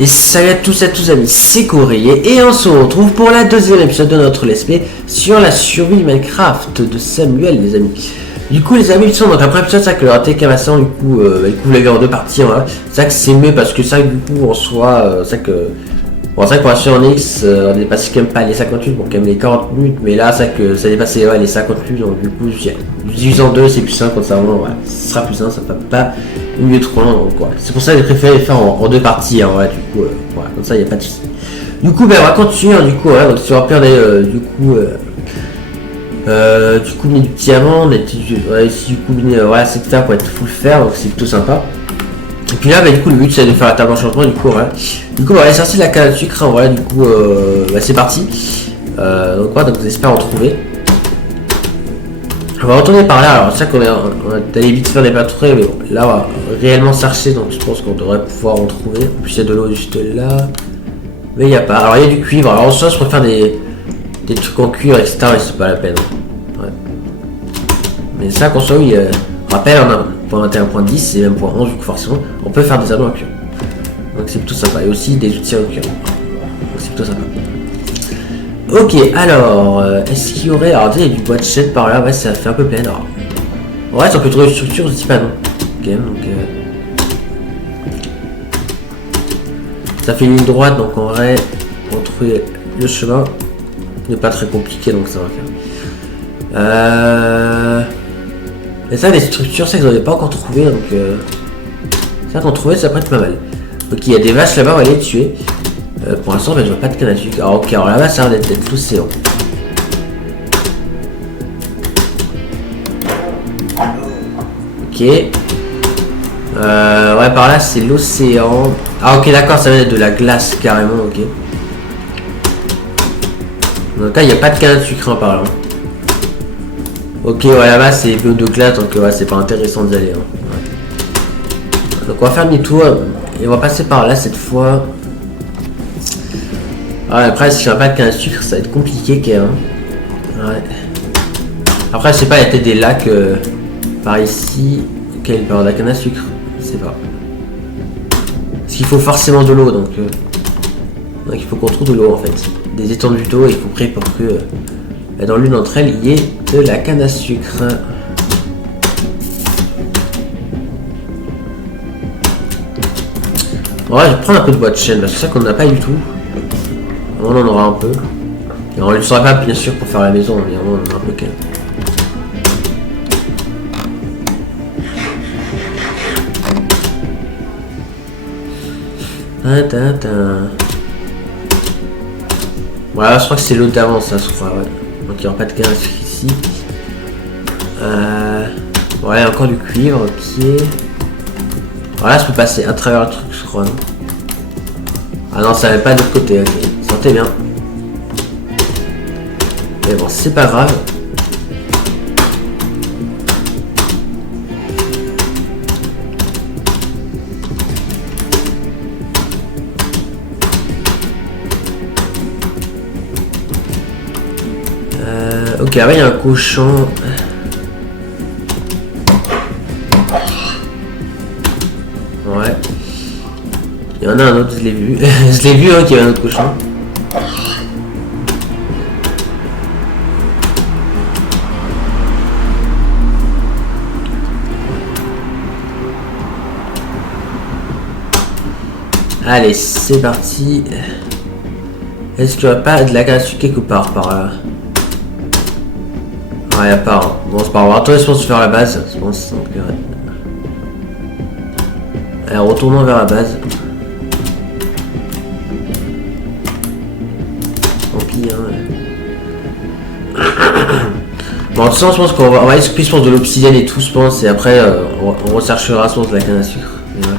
Et salut à tous amis, c'est Courrier et on se retrouve pour la deuxième épisode de notre let's play sur la survie de Minecraft de Samuel les amis. Du coup les amis, donc après épisode ça que le raté Camassan du coup vous l'avez en deux parties, hein. C'est ça que c'est mieux parce que ça du coup en soi, ça que pour la sur en X on dépasse quand même pas les 58, bon quand même les 40 minutes, mais là ça que ça dépassait les 58, donc du coup je divise en deux, c'est plus simple, comme ça vraiment ouais, ce sera plus simple, ça ne va pas mieux trop long, donc ouais. C'est pour ça que j'ai préféré les faire en deux parties, hein, ouais, du coup voilà, comme ça il n'y a pas de soucis. Du coup ben on va continuer, hein, du coup ouais, donc si on va perdre du coup miner du diamant, ouais, si du coup miner voilà, c'est ça pour être full fer, donc c'est plutôt sympa. Et puis là, bah, du coup, le but c'est de faire la table d'enchantement. Du coup, voilà. Du coup, on va aller sortir de la canne à sucre. Hein, voilà, du coup, bah, c'est parti. Donc, voilà, donc j'espère en trouver. On va retourner par là. Alors, c'est ça qu'on est allé vite faire des patrouilles, mais bon, là, on va réellement chercher. Donc, je pense qu'on devrait pouvoir en trouver. En plus, il y a de l'eau juste là. Mais il n'y a pas. Alors, il y a du cuivre. Alors, en soi, je préfère des trucs en cuivre, etc. Mais c'est pas la peine. Ouais. Mais ça, qu'on soit, oui, rappel, on a. Point 21.10 et même point 11 du coup forcément on peut faire des anneaux en cuir, donc c'est plutôt sympa, et aussi des outils en cuir, donc c'est plutôt sympa. Ok, alors est-ce qu'il y aurait, alors il y a du bois de chêne par là, ouais ça fait un peu plein. Alors ouais, ça peut trouver une structure, je dis pas non. Ok, donc ça fait une ligne droite, donc en vrai on trouve le chemin n'est pas très compliqué, donc ça va faire. Et ça, les structures, c'est que j'en ai pas encore trouvé, donc ça qu'on trouvait, ça pourrait être pas mal. Ok, il y a des vaches là-bas, on va les tuer. Pour l'instant, je vois pas de canne à sucre. Alors ok, alors là-bas, ça a l'air d'être l'océan. Ok. Ouais, par là, c'est l'océan. Ah ok, d'accord, ça va être de la glace, carrément, ok. Donc là, il n'y a pas de canne à sucre hein, par là. Ok, ouais, là-bas c'est bleu de glace, donc ouais, c'est pas intéressant d'y aller. Hein. Ouais. Donc on va faire demi-tour et on va passer par là cette fois. Ouais, après, si j'ai pas de canne à sucre, ça va être compliqué quand même. Ouais. Après, je sais pas, il y a peut-être des lacs par ici. Ok, il peut y avoir de la canne à sucre, je sais pas. Parce qu'il faut forcément de l'eau, donc il faut qu'on trouve de l'eau en fait. Des étendues d'eau, il faut créer pour que dans l'une d'entre elles, il y ait de la canne à sucre. Ouais, je vais prendre un peu de bois de chêne, c'est ça qu'on n'a pas du tout. On en aura un peu. Et on ne le sera pas bien sûr pour faire la maison, mais on en a un peu quand même. Voilà, je crois que c'est l'autre d'avant, ça, je crois, ouais. Donc il n'y aura pas de canne à sucre ici. Ouais, encore du cuivre, ok. Voilà, je peux passer à travers le truc, je crois. Non, ah non, ça n'avait pas de l'autre côté, ok. Sentez bien. Mais bon, c'est pas grave. Ok, là il y a un cochon. Ouais. Il y en a un autre, je l'ai vu. Je l'ai vu, hein, qu'il y avait un autre cochon. Allez, c'est parti. Est-ce qu'il n'y aurait pas de la canne à sucre quelque part par là? Ah, y'a pas. Hein. Bon, c'est pas grave. Attends, je pense faire la base. Je pense. Donc, ouais. Allez, retournons vers la base. Tant pis, hein. Bon, de toute façon, je pense qu'on va aller plus de l'obsidienne et tout, je pense. Et après, on recherchera, je pense, de la canne à sucre. Mais, ouais.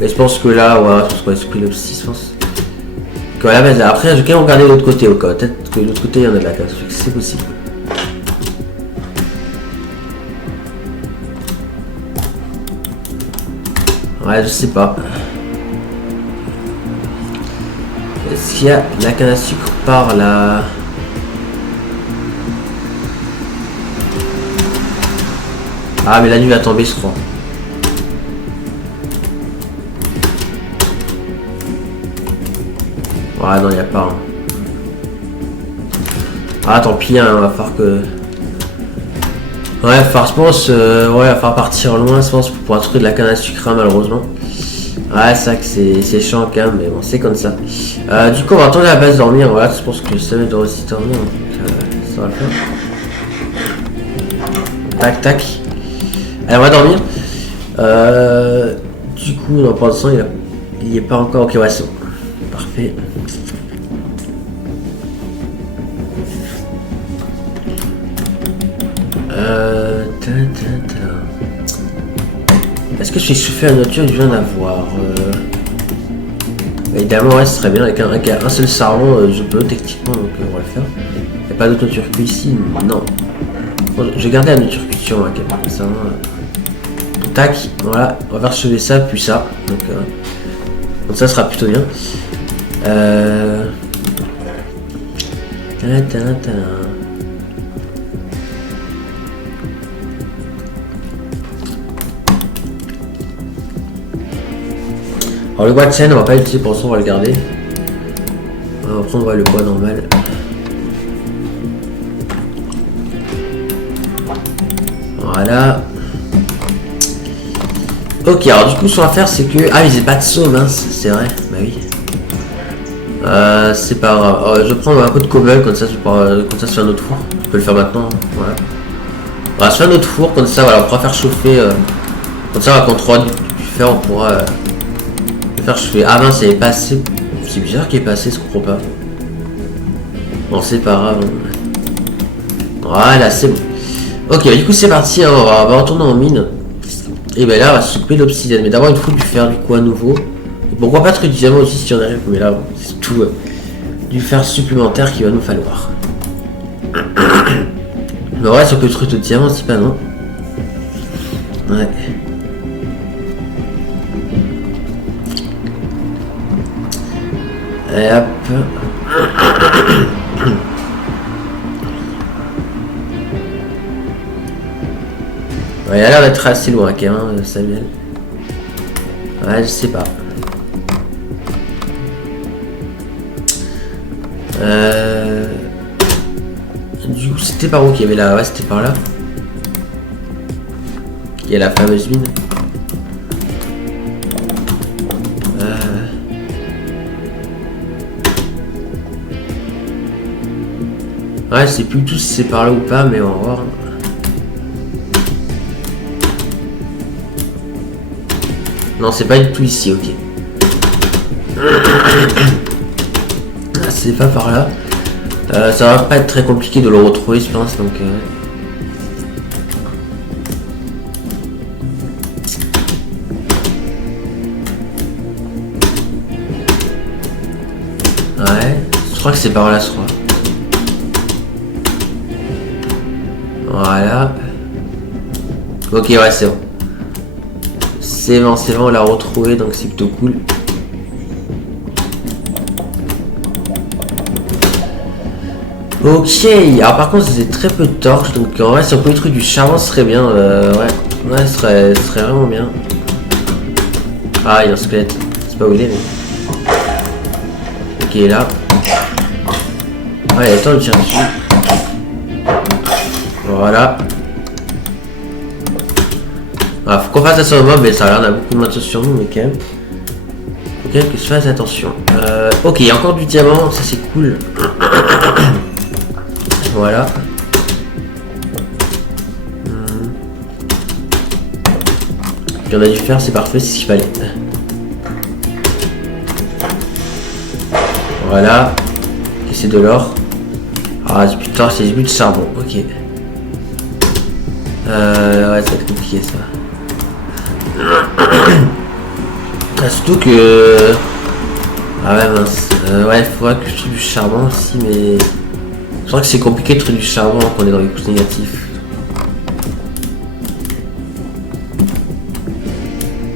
Mais je pense que là, ouais, je pense qu'on va expliquer l'obsidienne, je pense. La base, après, je vais quand même regarder de l'autre côté au cas. Peut-être que de l'autre côté, il y en a de la canne à sucre. C'est possible. Ouais, je sais pas. Est-ce qu'il y a de la canne à sucre par là? Ah, mais la nuit va tomber, je crois. Ah non, il n'y a pas. Hein. Ah tant pis, hein, on va falloir que... Ouais, je pense, ouais, il va falloir partir loin, je pense, pour pouvoir trouver de la canne à sucre, hein, malheureusement. Ouais, c'est vrai que c'est chiant quand même, mais bon, c'est comme ça. Du coup, on va attendre à la base dormir, voilà, je pense que ça va doit aussi dormir, donc ça va le faire. Tac, tac. Allez, on va dormir. Du coup, non, pour l'instant, il n'y est pas encore. Ok, ouais, c'est bon. Parfait. Est-ce que je suis chauffé à la nature? Je viens d'avoir. Évidemment, ouais, ce serait bien avec un seul sarron, je peux techniquement, donc on va le faire. Il n'y a pas d'autre nature que ici? Non. Bon, je vais garder la nature culture, ok. Ça, tac, voilà, on va archiver ça, puis ça. Donc ça sera plutôt bien. Alors le bois de chêne, on va pas l'utiliser pour ça, on va le garder. On va prendre le bois normal. Voilà. Ok, alors du coup ce qu'on va faire c'est que... Ah mais j'ai pas de saut, mince, c'est vrai, bah oui. C'est pas grave. Je prends un peu de cobble, comme ça je fais un autre four. Je peux le faire maintenant, hein. Voilà. On va se faire un autre four, comme ça voilà, on pourra faire chauffer. Comme ça, quand on aura du fer, on pourra le faire chauffer. Ah mince, il est passé. C'est bizarre qu'il est passé, je comprends pas. Bon, c'est pas grave. Voilà, c'est bon. Ok, bah, du coup, c'est parti, hein, on va retourner en mine. Et ben là, on va s'occuper de l'obsidienne. Mais d'abord, il faut du fer, du coup, à nouveau. Et pourquoi pas du diamant aussi si on arrive. Mais là, c'est tout du fer supplémentaire qu'il va nous falloir. Mais ouais, sur que le truc de diamant, c'est pas non. Ouais. Et hop. Ouais, il a l'air d'être assez loin quand même, Samuel. Ouais, je sais pas. Du coup, c'était par où qu'il y avait là? Ouais, c'était par là. Il y a la fameuse mine. Ouais, je sais plus tout si c'est par là ou pas, mais on va voir. Non, c'est pas du tout ici, ok. Ah, c'est pas par là. Ça va pas être très compliqué de le retrouver, je pense, donc... Ouais, je crois que c'est par là, je crois. Voilà. Ok, ouais, c'est bon. C'est bon, on l'a retrouvé, donc c'est plutôt cool. Ok, alors par contre c'est très peu de torches, donc en vrai si on peut trouver du charbon ce serait bien, ouais, ce serait vraiment bien. Ah, il y a un squelette, c'est pas où il est mais... Ok, là. Ah, il y a le temps de tirer dessus. Voilà. Ah, faut qu'on fasse attention au mob, mais ça a l'air d'avoir beaucoup de matos sur nous, mais quand même. Faut quand même que je fasse attention. Ok, il y a encore du diamant, ça c'est cool. Voilà. Puis on a dû faire, c'est parfait, c'est ce qu'il fallait. Voilà. Et c'est de l'or. Ah, putain, c'est du charbon, ok. Ouais, ça va être compliqué ça. Surtout que... Ah ouais, mince. Ouais, il faudra que je trouve du charbon aussi, mais... Je crois que c'est compliqué de trouver du charbon quand on est dans les couches négatifs.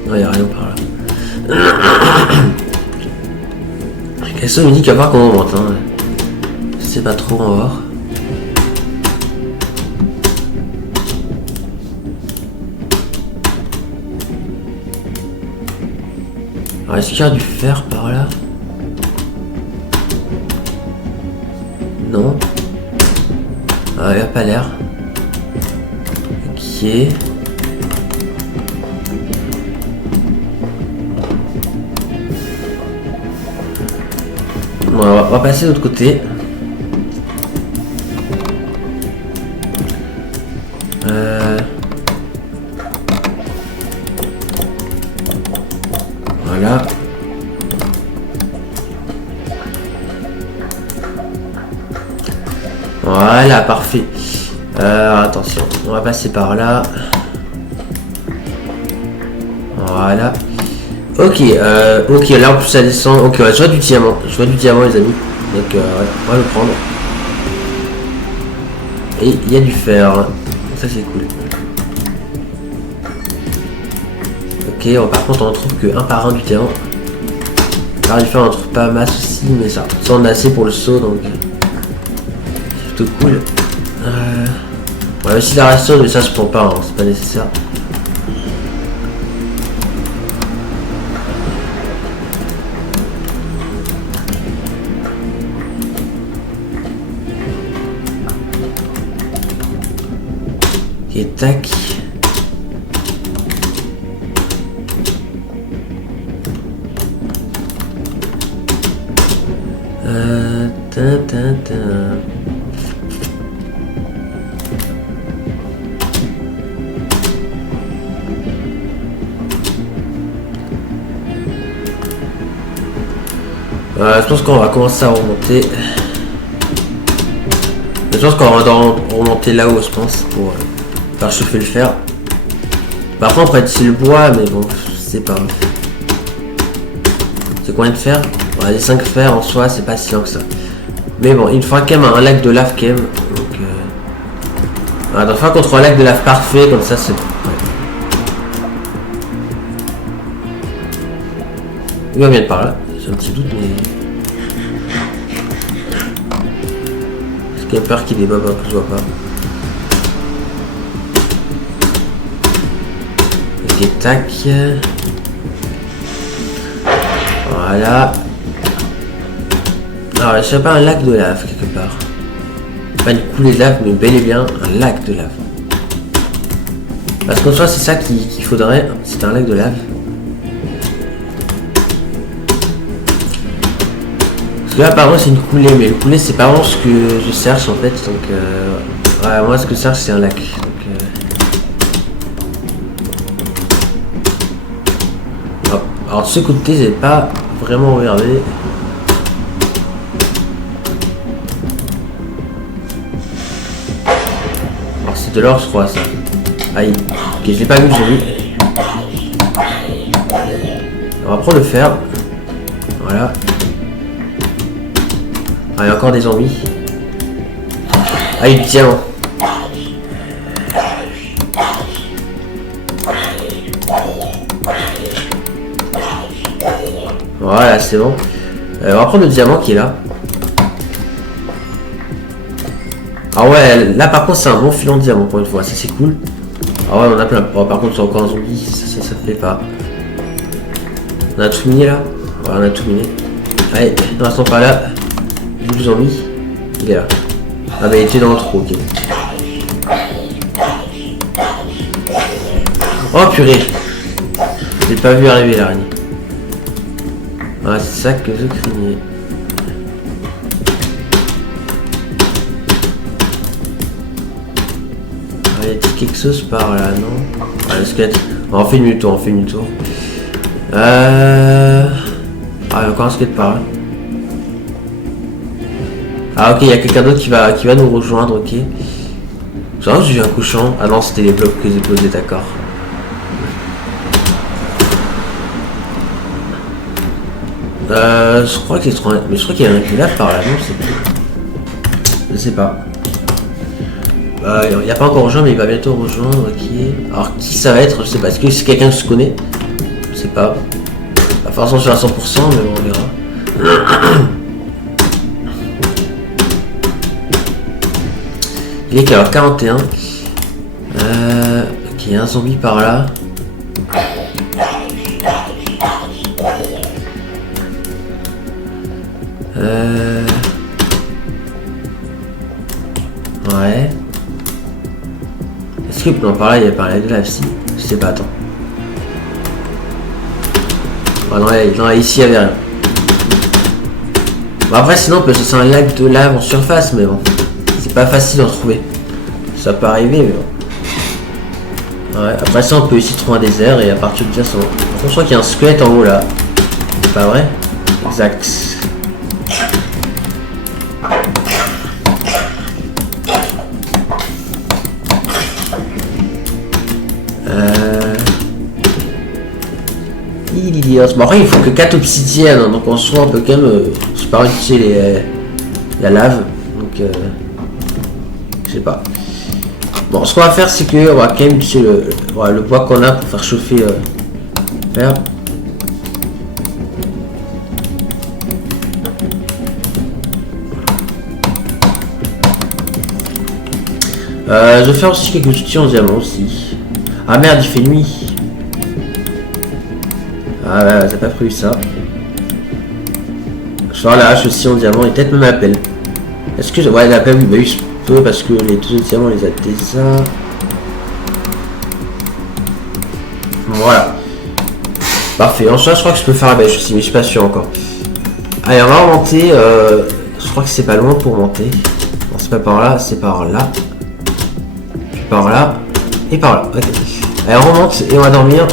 Non, il n'y a rien par là. Question me dit qu'il va falloir qu'on remonte. Hein. Je sais pas trop, on va voir. Alors, est-ce qu'il y a du fer par là? Il a pas l'air. Ok. Bon, on va passer de l'autre côté. Voilà. Voilà, parfait. Attention, on va passer par là. Voilà. Ok, ok, là en plus ça descend. Ok, ouais, je vois du diamant. Je vois du diamant, les amis. Donc, ouais, on va le prendre. Et il y a du fer. Hein. Ça, c'est cool. Ok, bon, par contre, on en trouve que un par un du diamant. Par du fer, on en trouve pas masse aussi, mais ça on a assez pour le saut, donc c'est plutôt cool. On va aussi la restaurer, mais ça se prend pas, hein, c'est pas nécessaire. Et tac. Je pense qu'on va commencer à remonter. Je pense qu'on va remonter là-haut, je pense, pour faire chauffer le fer. Par contre, on pourrait utiliser le bois, mais bon, c'est pas grave. C'est combien de fer? Ouais, les 5 fers en soi, c'est pas si lent que ça. Mais bon, il faudra quand même un lac de lave quand même. Donc, voilà, donc, il faudra qu'on trouve un lac de lave parfait, comme ça c'est bon. Ouais. Il va bien de par là, j'ai un petit doute, mais. Parce qu'il y a peur qu'il débobe, que je vois pas. Ok, tac. Voilà. Alors, je sais pas un lac de lave quelque part. Pas une coulée de lave, mais bel et bien un lac de lave. Parce qu'en soi, c'est ça qu'il faudrait. C'est un lac de lave. Parce que là, apparemment, c'est une coulée, mais le coulée, c'est pas vraiment ce que je cherche en fait. Donc, ouais, moi, ce que je cherche, c'est un lac. Donc, alors, de ce côté, j'ai pas vraiment regardé. Alors, c'est de l'or, je crois, ça. Aïe. Ok, je l'ai pas vu, j'ai vu. On va prendre le fer. Voilà. Ah, il y a encore des zombies. Ah, il tient. Voilà, c'est bon. On va prendre le diamant qui est là. Ah ouais, là par contre c'est un bon filon de diamant pour une fois, ça c'est cool. Ah ouais, on a plein. Oh, par contre c'est encore un zombie, ça me plaît pas. On a tout miné là. Voilà, on a tout miné. Allez, ne restons pas là. Le zombie, il est là. Ah bah il était dans le trou, ok. Oh purée. Je l'ai pas vu arriver l'araignée. Ah c'est ça que je craignais. Ah, il y a quelque chose par là, non? Ah le squelette. On fait demi-tour, on fait demi-tour. Ah il y a encore un squelette par là. Ah ok, il y a quelqu'un d'autre qui va nous rejoindre, ok. Genre j'ai vu un couchant. Ah non, c'était les blocs que j'ai posés, d'accord. Je crois qu'il mais je crois qu'il y a un lave par là, non, je sais pas. Il n'y a pas encore rejoint, mais il va bientôt rejoindre, ok. Alors qui ça va être, je sais pas, est-ce que c'est quelqu'un que je connais? Je sais pas. Pas forcément sur la 100%, mais bon, on verra. Il est qu'à 41. Ok, il y a un zombie par là. Ouais. que non, par là il y a pas de lave, si. Je sais pas, attends. Ah non, non, ici il y avait rien. Bon, après, sinon, on peut se faire un lac de lave en surface, mais bon. C'est pas facile d'en trouver. Ça peut arriver, mais bon. Ouais, après ça, on peut ici trouver un désert et à partir de ça, ça va. Je crois qu'il y a un squelette en haut là. C'est pas vrai? Exact. Bon, après, il faut que 4 obsidiennes, hein, donc en soi, on peut quand même super utiliser la lave. Donc, je sais pas. Bon, ce qu'on va faire, c'est que on va quand même utiliser le bois qu'on a pour faire chauffer fer. Je vais faire aussi quelques outils en diamant aussi. Ah merde, il fait nuit. Ah bah, t'as pas prévu ça. Je vais faire la hache aussi en diamant et peut-être même la pelle. Est-ce que... Ouais, la pelle, oui, bah oui, je peux parce que les deux autres diamants, on les a déjà. Voilà. Parfait. En soi, je crois que je peux faire la bêche aussi, mais je suis pas sûr encore. Allez, on va remonter. Je crois que c'est pas loin pour monter. Non, c'est pas par là, c'est par là. Puis par là. Et par là. Ok. Allez, on remonte et on va dormir.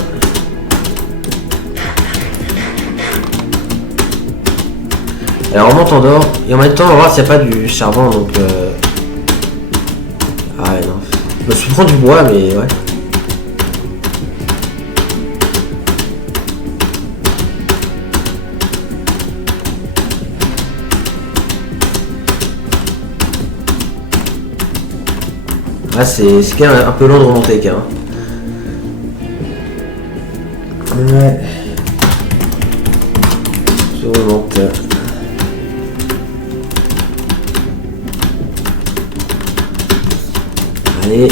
Alors on remonte en dehors et en même temps on va voir s'il n'y a pas du charbon donc ah ouais non. Je suis prendre du bois mais ouais. Ah c'est quand même un peu long de remonter quand même. Ouais. Je remonte. Allez,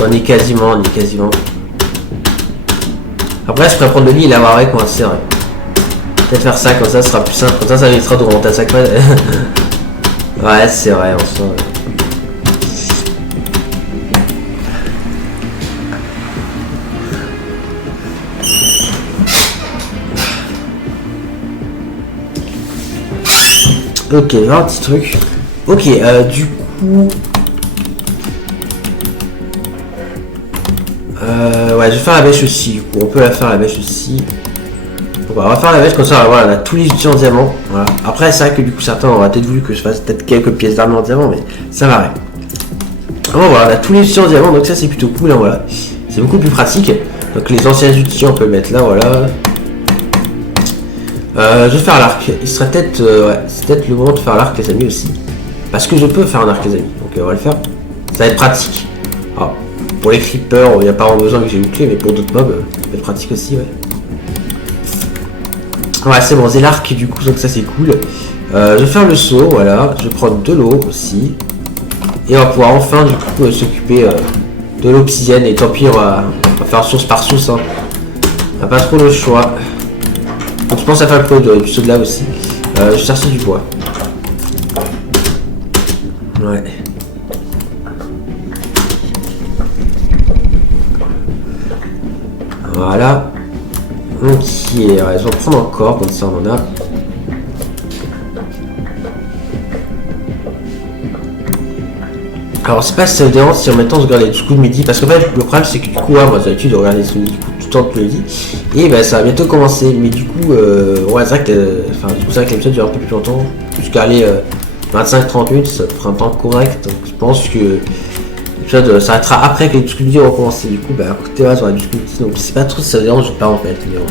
on y est quasiment, Après, je pourrais prendre le lit et l'avoir avec moi, c'est vrai. Peut-être faire ça, comme ça, ce sera plus simple. Comme ça évitera de remonter à chaque fois. Ouais, c'est vrai, en soi. Ok, un petit truc. Ok, du coup... ouais, je vais faire la bêche aussi, du coup, on peut la faire la bêche aussi. Bon, bah, on va faire la bêche comme ça, voilà, on a tous les outils en diamant. Voilà. Après, c'est vrai que du coup, certains auraient peut-être voulu que je fasse peut-être quelques pièces d'armes en diamant, mais ça m'arrête. Bon, voilà, on a tous les outils en diamant, donc ça c'est plutôt cool, hein, voilà. C'est beaucoup plus pratique. Donc les anciens outils, on peut le mettre là, voilà. Je vais faire l'arc. Il serait peut-être, ouais, c'est peut-être le moment de faire l'arc, les amis, aussi. Parce que je peux faire un arc, les amis, donc on va le faire. Ça va être pratique. Alors, pour les creepers, il n'y a pas besoin que j'ai une clé, mais pour d'autres mobs, ça va être pratique aussi, ouais. Ouais, c'est bon, c'est l'arc du coup, donc ça c'est cool. Je vais faire le saut, voilà. Je vais prendre de l'eau aussi. Et on va pouvoir enfin du coup s'occuper de l'obsidienne. Et tant pis, on va faire source par source. Hein. On n'a pas trop le choix. Donc je pense à faire le coup du saut de lave aussi. Je cherche du bois. Ouais. Voilà. Ok, ouais, je vais en prendre encore, comme ça on en a. Alors c'est pas si ça me dérange si en même temps je regarde les coups de midi, parce qu'en fait le problème c'est que du coup, moi j'ai l'habitude de regarder tout le temps de midi, et ben ça va bientôt commencer, mais du coup, ouais c'est vrai que, enfin du coup c'est vrai que l'épisode dure un peu plus longtemps, jusqu'à aller 25-30 minutes, ça fera un temps correct, donc je pense que l'épisode s'arrêtera après que les coups de midi vont commencer, du coup, bah écoutez, ouais, j'aurai du coup de midi, donc je sais pas trop si ça me dérange ou pas en fait, mais bon.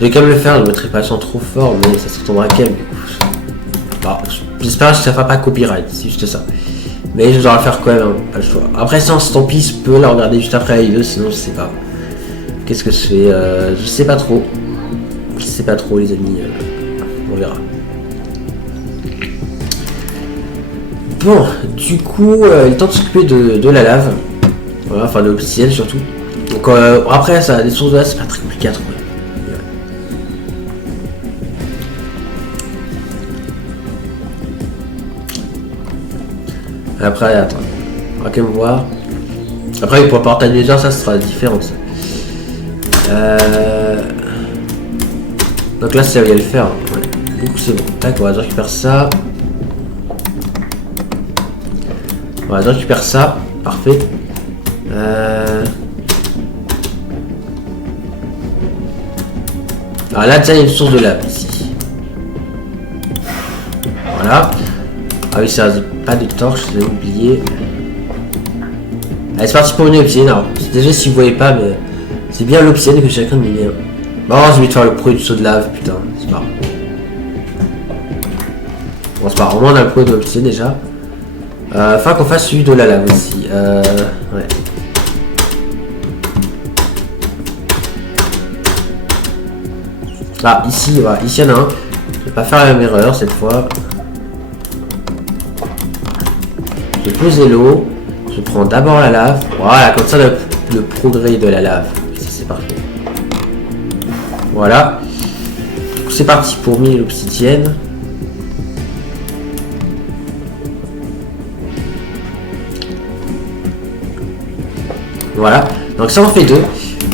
Je vais quand même le faire, je ne mettrai pas le son trop fort, mais ça se retournera quand même du coup. Bon, j'espère que ça ne fera pas copyright, c'est juste ça. Mais je dois le faire quand même, hein, pas le choix. Après, si tant pis, je peux la regarder juste après la vidéo, sinon je sais pas. Qu'est-ce que je fais je sais pas trop. Je sais pas trop, les amis. On verra. Bon, du coup, il est temps de s'occuper de la lave. Voilà, enfin de l'obsidienne surtout. Donc après, ça, les sources de lave, c'est pas très compliqué à trouver. Après, attends. On va quand même voir. Après, pour portail du Nether, ça sera différent. Ça. Donc là, c'est là où il y a le fer. Ouais. Du coup, c'est bon. Tac, on va récupérer ça. On va récupérer ça. Parfait. Alors là, déjà, il y a une source de lave ici. Voilà. Ah oui, ça pas de torche, j'ai oublié. Allez, c'est parti pour une obsidienne. Alors, déjà, si vous voyez pas, mais c'est bien l'obsidienne que chacun de mes liens. Bon, je vais te faire le pro du saut de lave, putain, c'est pas grave. Bon, c'est pas grave, au moins on a le pro de l'obsidienne déjà. Enfin qu'on fasse celui de la lave aussi. Ouais. Ah, ici, voilà, ici il y en a un. Je vais pas faire la même erreur cette fois. Je vais poser l'eau. Je prends d'abord la lave. Voilà, comme ça le progrès de la lave. C'est parfait. Voilà. C'est parti pour 1000 obsidiennes. Voilà. Donc ça en fait 2.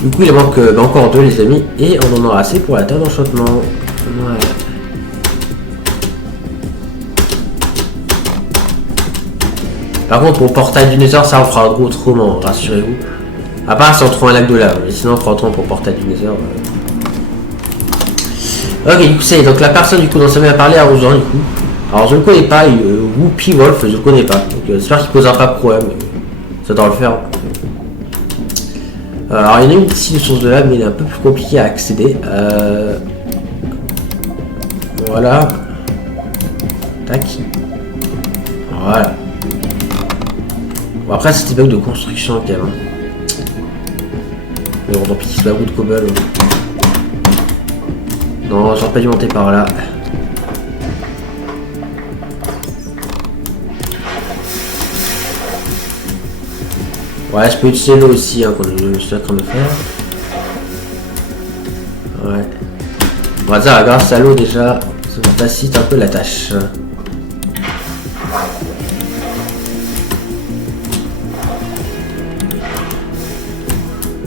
Du coup il manque encore 2 les amis. Et on en aura assez pour la terre d'enchantement. Voilà. Par contre pour le portail du Nether ça on fera autrement, rassurez-vous. À part si on trouve un lac de lave, mais sinon on fera autrement pour le portail du Nether. Ok, du coup c'est donc la personne du coup dont ça m'a parlé à Rosan du coup. Alors je ne le connais pas, Whoopi Wolf je ne le connais pas. Donc j'espère qu'il posera pas de problème. Ça doit le faire. Alors il y en a une ici de source de lave mais il est un peu plus compliqué à accéder. Voilà. Tac. Voilà. Bon après c'était bug de construction quand même. Mais bon tant pis c'est la route de cobble. Non, j'aurais pas dû monter par là. Ouais, je peux utiliser l'eau aussi, hein, quand je suis en train de faire. Ouais. Bon, ça, grâce à l'eau déjà, ça me facilite un peu la tâche.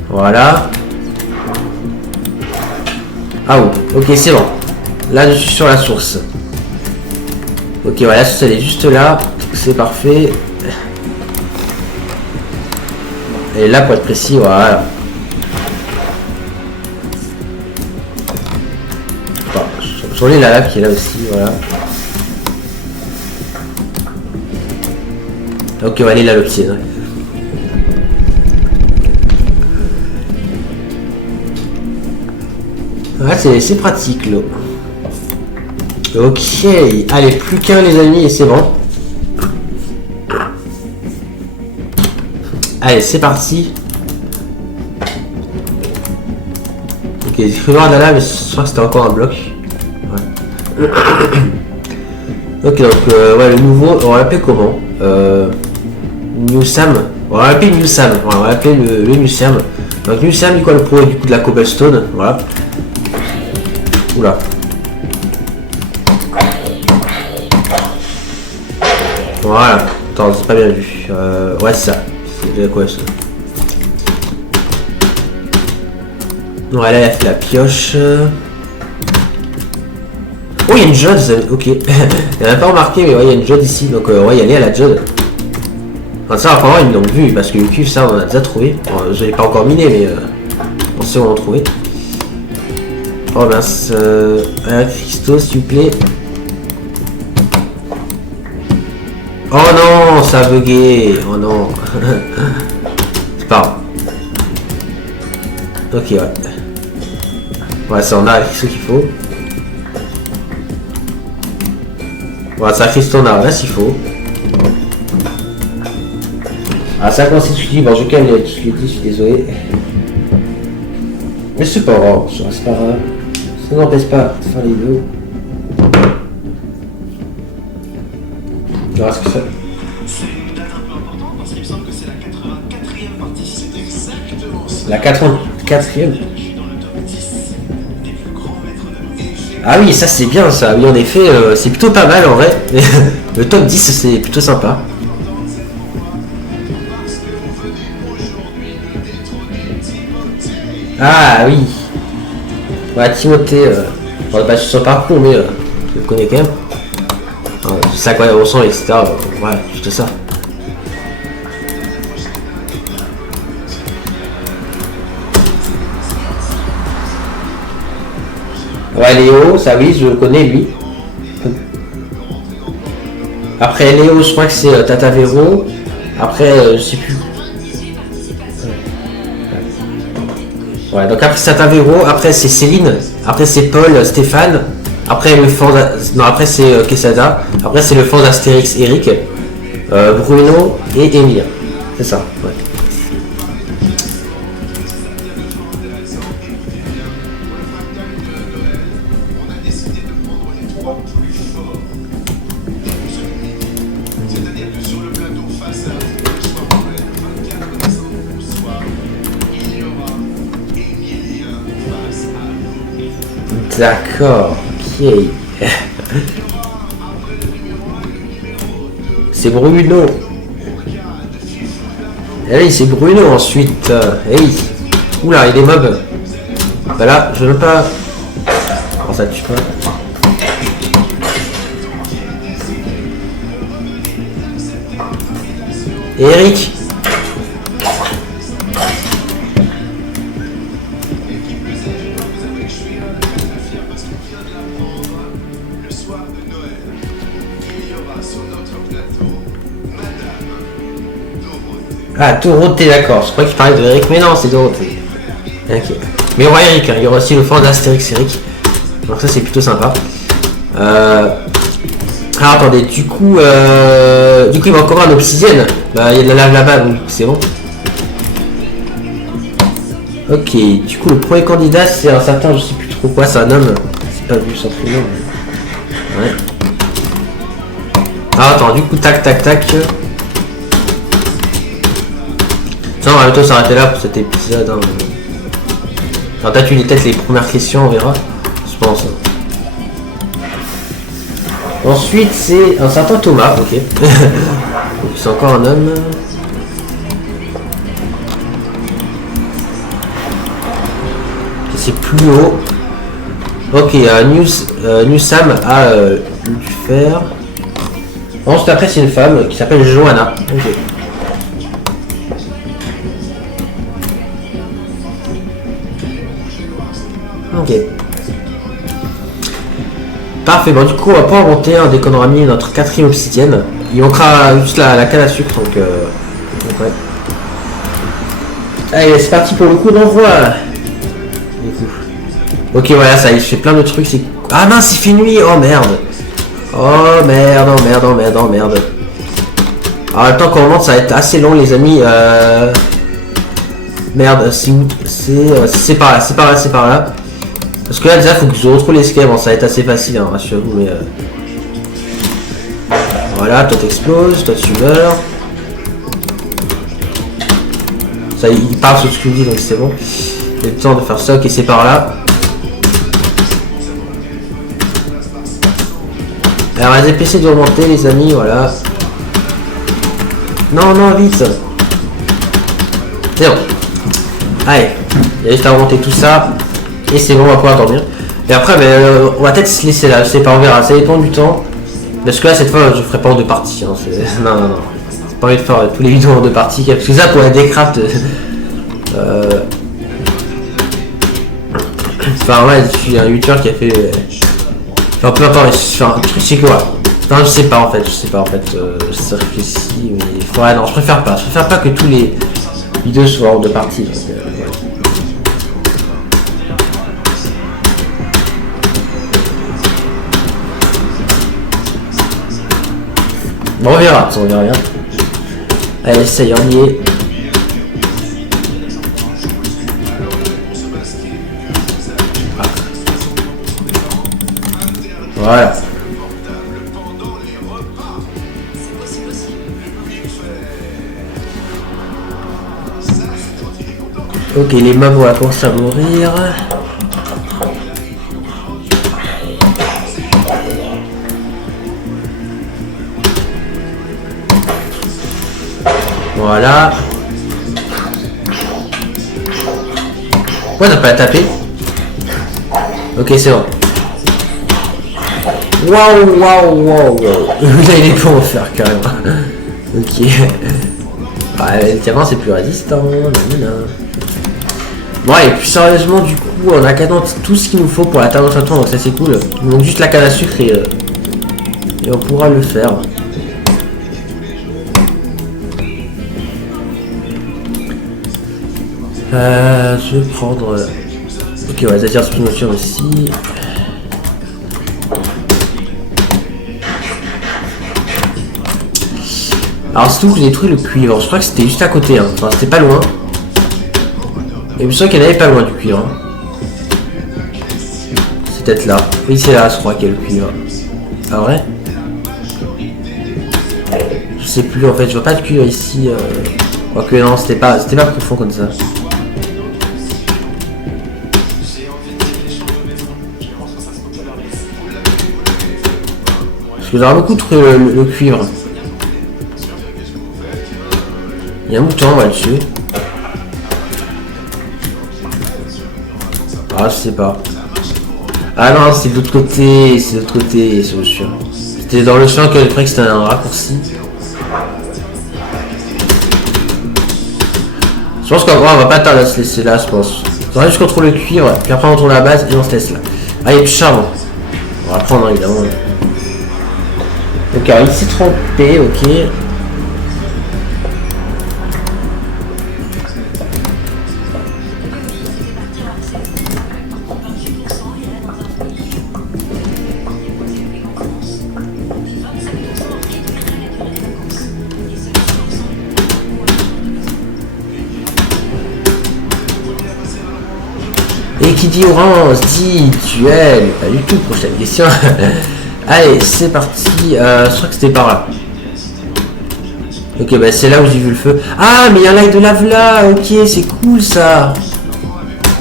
Voilà. Ah oh, ok c'est bon. Là je suis sur la source. Ok voilà, la source elle est juste là. C'est parfait. Elle est là pour être précis, voilà. Bon, sur les la lave qui est là aussi, voilà. Ok on va aller là l'obsidienne. Ouais, c'est pratique l'eau. Ok, allez, plus qu'un les amis et c'est bon. Allez, c'est parti. Ok, j'ai cru voir là mais je crois que c'était encore un bloc. Ouais. Ok, donc ouais, le nouveau, on va l'appeler comment New Sam. On va l'appeler New Sam. Ouais, on va l'appeler le New Sam. Donc New Sam, il quoi le pro du coup de la cobblestone. Voilà. Oula. Voilà. Attends, c'est pas bien vu. Ouais, c'est ça. C'est déjà quoi ça? Non, là, elle a fait la pioche. Oh, il y a une jode. Ok. Il n'a pas remarqué, mais ouais, il y a une jode ici. Donc, ouais, il y a la jode. Enfin, ça, apparemment, ils l'ont vu. Parce que le cuivre, ça, on a déjà trouvé. Bon, je l'ai pas encore miné, mais on sait où on l'a trouvé. Oh mince, un cristaux s'il vous plaît. Oh non, ça a bugué. Oh non. C'est pas grave. Ok, ouais. Ouais, ça on a ce qu'il faut. Voilà, ça cristaux on a rien s'il faut. Ah, ça constitue. Bon, je calme tout ce que je suis désolé. Mais c'est pas grave, c'est pas grave. Ça n'empêche pas de faire les vidéos. Alors, est-ce que ça... C'est une date un peu importante parce qu'il me semble que c'est la 84e partie. C'est exactement ça. La 84e. Je suis dans le top 10 des plus grands maîtres de l'eau. Ah oui, ça c'est bien ça. Oui, en effet, c'est plutôt pas mal en vrai. Le top 10, c'est plutôt sympa. Parce que vous venez au jeu Ah oui. Ouais, Timothée, on va pas sur son parcours, mais je le connais quand même. Je sais à quoi il ressemble, etc. Voilà, juste ça. Ouais, Léo, ça oui, je le connais lui. Après Léo, je crois que c'est Tatavero. Après, je sais plus. Ouais, donc après c'est Tatavero, après c'est Céline, après c'est Paul, Stéphane, après le fan, non après c'est Quesada, après c'est le fan d'Astérix Eric, Bruno et Emile. C'est ça, ouais. D'accord, ok. C'est Bruno. Eh oui, c'est Bruno ensuite. Eh oui. Oula, il est mob. Bah là, je veux pas. Comment ça tue pas. Et Eric. Ah, Dorothée, d'accord. Je crois qu'il parlait de Eric, mais non, c'est Dorothée. Ok. Mais il y aura Eric, hein. Il y aura aussi le fan d'Astérix Eric. Donc ça, c'est plutôt sympa. Alors attendez, du coup, il va encore un obsidienne. Bah, il y a de la lave là-bas, donc c'est bon. Ok, du coup, le premier candidat, c'est un certain, je sais plus trop quoi, c'est un homme. C'est pas vu son prénom. Ouais. Ah, attends, du coup, tac, tac, tac. Ça, on va bientôt s'arrêter là pour cet épisode. Hein. Alors, peut-être les premières questions, on verra. Je pense. Ensuite, c'est un certain Thomas, ok. C'est encore un homme. C'est plus haut. Ok, New Sam a dû faire. Ensuite, après, c'est une femme qui s'appelle Johanna. Ok. Ok. Parfait, bon du coup on va pas inventer un dès qu'on aura mis notre quatrième obsidienne. Il manquera juste la canne à sucre donc ouais. Allez c'est parti pour le coup d'envoi. Ok voilà ça y est, je fais plein de trucs. Ah mince il fait nuit, oh merde. Oh merde, oh merde, oh merde, oh merde. Alors le temps qu'on remonte ça va être assez long les amis. Merde, c'est par là, c'est par là, c'est par là. Parce que là déjà faut que je retrouve l'escape, bon, ça va être assez facile, hein, rassurez-vous, mais voilà, toi t'exploses, toi tu meurs. Ça il part sur ce que je dis donc c'est bon. J'ai le temps de faire ça, ok c'est par là. Alors les épées de remonter les amis, voilà. Non, non, vite. C'est bon. Allez, il y a juste à remonter tout ça. Et c'est bon, on va pouvoir dormir. Et après, on va peut-être se laisser là, je sais pas, on verra, ça dépend du temps. Parce que là, cette fois, je ferai pas en deux parties. Hein, non, non, non. J'ai pas envie de faire tous les vidéos en deux parties. Parce que ça, pour la décraft. Enfin, ouais, je suis un youtubeur qui a fait. Enfin, peu importe, je sais quoi. Enfin, je sais pas en fait, je réfléchis, mais. Ouais, non, je préfère pas. Je préfère pas que tous les vidéos soient en deux parties. Parce que, ouais. Bon, on verra, ça on verra rien. Allez, ça y est, on y est. Voilà. Ok, les mobs vont commencer à mourir. Voilà. Ouais, t'as pas la taper. Ok, c'est bon. Waouh, waouh, waouh, waouh. Là, il est pour en faire carrément. Ok. Ouais, le diamant, c'est plus résistant. Nanana. Ouais, et puis sérieusement, du coup, on a quasiment tout ce qu'il nous faut pour l'atteindre notre temps, donc ça c'est cool. Il manque juste la canne à sucre et on pourra le faire. Je vais prendre... Ok, ouais, Zadir Spinotion aussi. Alors c'est tout que j'ai détruit le cuivre, je crois que c'était juste à côté, hein. Enfin c'était pas loin. Et je sens qu'il n'y en avait pas loin du cuivre. Hein. C'est peut-être là. Oui c'est là je crois qu'il y a le cuivre. Ah vrai? Je sais plus en fait, je vois pas de cuivre ici. Quoique non, c'était pas profond comme ça. Parce que j'aurais beaucoup trouvé le cuivre. Il y a un mouton, on va le tuer. Ah, je sais pas. Ah non, c'est de l'autre côté, c'est sûr. C'était dans le champ que je croyais que c'était un raccourci. Je pense qu'en gros, on va pas tarder à se laisser là, je pense. On va juste contrôler le cuivre, puis après on retourne à la base et on se laisse là. Allez, du charbon. On va prendre évidemment. Donc, alors il s'est trompé, ok. Et qui dit orange dit duel. Pas du tout, prochaine question. Allez, c'est parti. Je crois que c'était par là. Ok, bah c'est là où j'ai vu le feu. Ah, mais il y a un lac de lave là. Ok, c'est cool ça.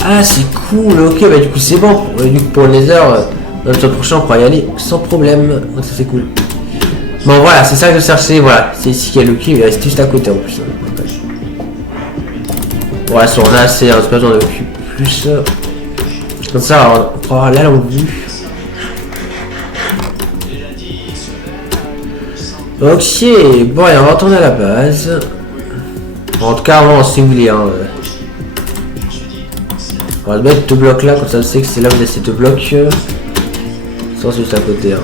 Ah, c'est cool. Ok, bah du coup c'est bon. Du coup pour le Nether, dans le prochain on pourra y aller sans problème. Donc ça c'est cool. Bon voilà, c'est ça que je cherchais. Voilà, c'est ici qu'il y a le cube. Il reste juste à côté en plus. Voilà, si on a assez, on n'a pas besoin de cube plus. Comme ça, on pourra avoir la longue vue. Ok, bon, et on va retourner à la base. En tout cas, on sait où il est. Hein. On va mettre deux blocs là, comme ça, on sait que c'est là où il y a ces deux blocs. Sans juste à côté. Hein.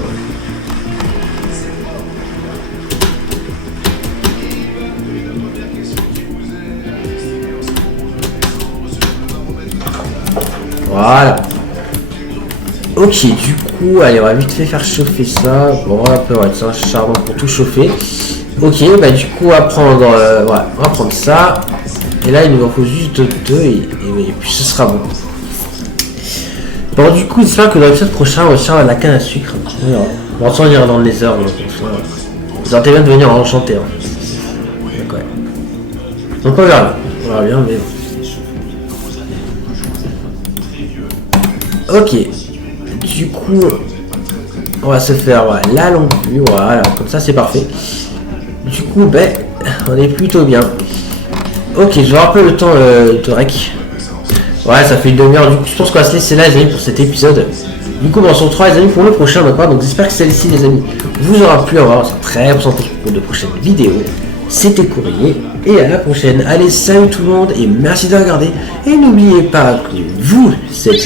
Voilà. Ok, du coup, allez, on va vite fait faire chauffer ça. Bon, on peut mettre un charbon pour tout chauffer. Ok, bah du coup, on va prendre, voilà, on va prendre ça. Et là, il nous en faut juste deux et puis ce sera bon. Bon, du coup, j'espère que dans l'épisode prochain, on va faire la canne à sucre. On va s'en venir dans le Nether. Vous avez bien de venir enchanter. Hein. Donc, ouais. Donc, on verra. On verra bien, mais. Ok. Du coup, on va se faire la longue vue, voilà, comme ça c'est parfait. Du coup, ben, on est plutôt bien. Ok, je vais avoir un peu le temps de rec. Ouais, ça fait une demi-heure, du coup je pense qu'on va se laisser là les amis pour cet épisode. Du coup, on se retrouve les amis pour le prochain, d'accord. Donc j'espère que celle-ci les amis vous aura plu, on va voir ça très prochainement pour de prochaines vidéos. C'était Courrier, et à la prochaine. Allez, salut tout le monde, et merci de regarder. Et n'oubliez pas que vous, c'est